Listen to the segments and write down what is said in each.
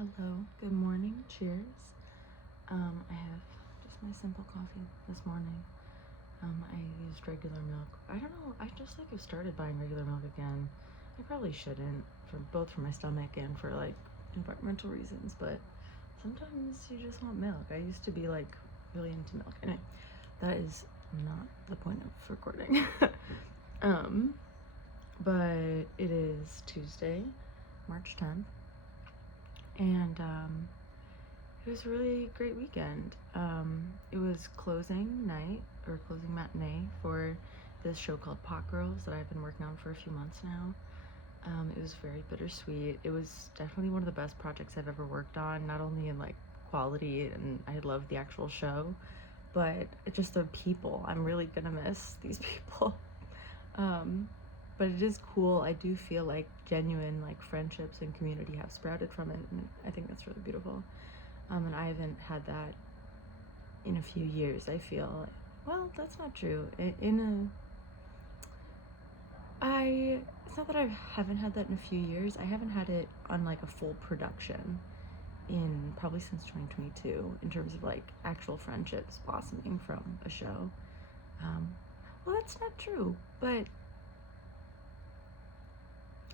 Hello, good morning, cheers. I have just my simple coffee this morning. I used regular milk. I don't know, I just have started buying regular milk again. I probably shouldn't, for both for my stomach and for like environmental reasons, but sometimes you just want milk. I used to be like really into milk. Anyway, that is not the point of recording. But it is Tuesday, March 10th, and it was a really great weekend. It was closing night, or closing matinee, for this show called Pot Girls that I've been working on for a few months now. It was very bittersweet. It was definitely one of the best projects I've ever worked on, not only in like quality, and I love the actual show, but just the people. I'm really gonna miss these people. But it is cool. I do feel like genuine like friendships and community have sprouted from it, and I think that's really beautiful. And I haven't had that in a few years. I feel, well, that's not true. It's not that I haven't had that in a few years. I haven't had it on like a full production in probably since 2022, in terms of like actual friendships blossoming from a show. Well, that's not true, but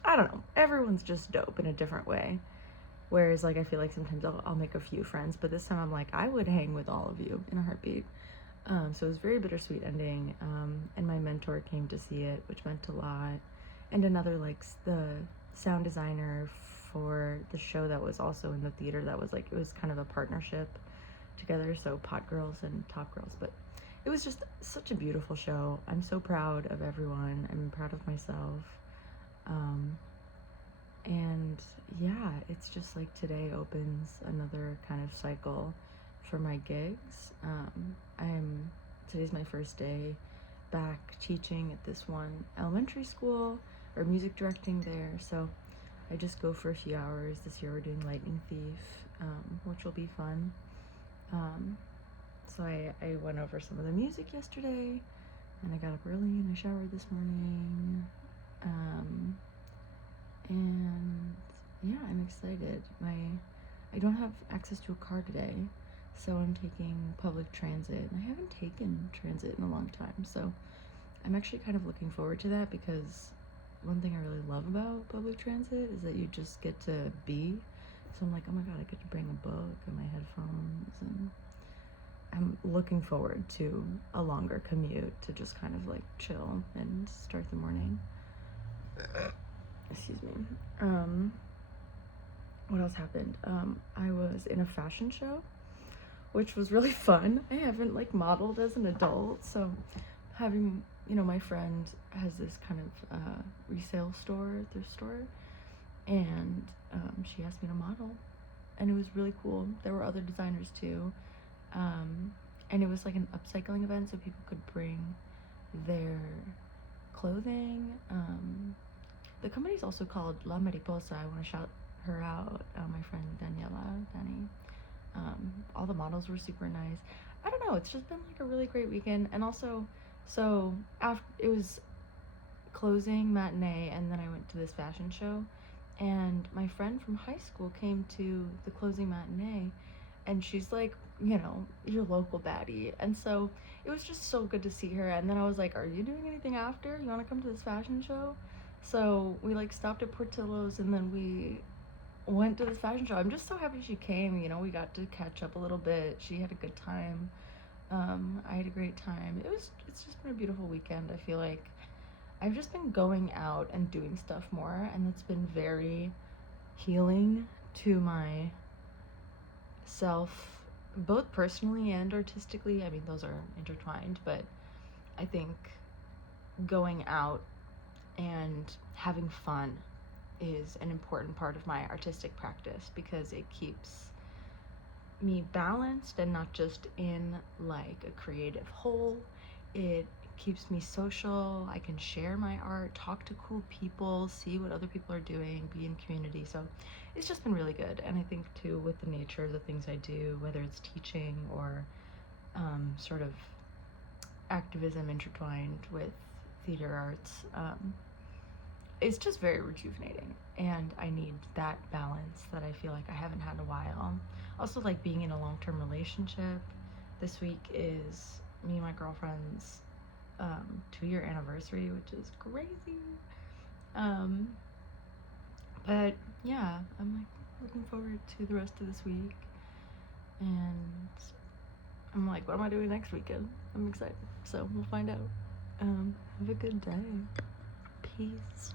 I don't know. Everyone's just dope in a different way. Whereas, like, I feel like sometimes I'll make a few friends, but this time I'm like, I would hang with all of you in a heartbeat. So it was a very bittersweet ending. And my mentor came to see it, which meant a lot. And another, like, the sound designer for the show that was also in the theater, that was like, it was kind of a partnership together. So Pot Girls and Top Girls. But it was just such a beautiful show. I'm so proud of everyone. I'm proud of myself. And yeah, it's just like today opens another kind of cycle for my gigs. Today's my first day back teaching at this one elementary school, or music directing there. So I just go for a few hours. This year we're doing Lightning Thief, which will be fun. So I went over some of the music yesterday, and I got up early and I showered this morning. And yeah, I'm excited. I don't have access to a car today, so I'm taking public transit. And I haven't taken transit in a long time, so I'm actually kind of looking forward to that, because one thing I really love about public transit is that you just get to be. So I'm like, oh my god, I get to bring a book and my headphones, and I'm looking forward to a longer commute to just kind of like chill and start the morning. Excuse me. What else happened? I was in a fashion show, which was really fun. I haven't like modeled as an adult, so having, my friend has this kind of resale store, thrift store, and she asked me to model, and it was really cool. There were other designers too, and it was like an upcycling event, so people could bring their clothing. The company's also called La Mariposa. I want to shout her out, my friend Danny. All the models were super nice. I don't know, it's just been like a really great weekend. And also, so after it was closing matinee, and then I went to this fashion show, and my friend from high school came to the closing matinee, and she's like, your local baddie. And so it was just so good to see her. And then I was like, are you doing anything after? You want to come to this fashion show? So we like stopped at Portillo's, and then we went to this fashion show. I'm just so happy she came. We got to catch up a little bit. She had a good time. I had a great time. It's just been a beautiful weekend. I feel like I've just been going out and doing stuff more, and it's been very healing to my self, both personally and artistically. I mean, those are intertwined, but I think going out and having fun is an important part of my artistic practice, because it keeps me balanced and not just in like a creative hole. It keeps me social. I can share my art, talk to cool people, see what other people are doing, be in community. So it's just been really good. And I think too, with the nature of the things I do, whether it's teaching or sort of activism intertwined with theater arts, it's just very rejuvenating, and I need that balance that I feel like I haven't had in a while. Also, like being in a long-term relationship. This week is me and my girlfriend's 2-year anniversary, which is crazy. Um, but yeah, I'm like looking forward to the rest of this week, and I'm like, what am I doing next weekend? I'm excited. So we'll find out. Have a good day. Peace.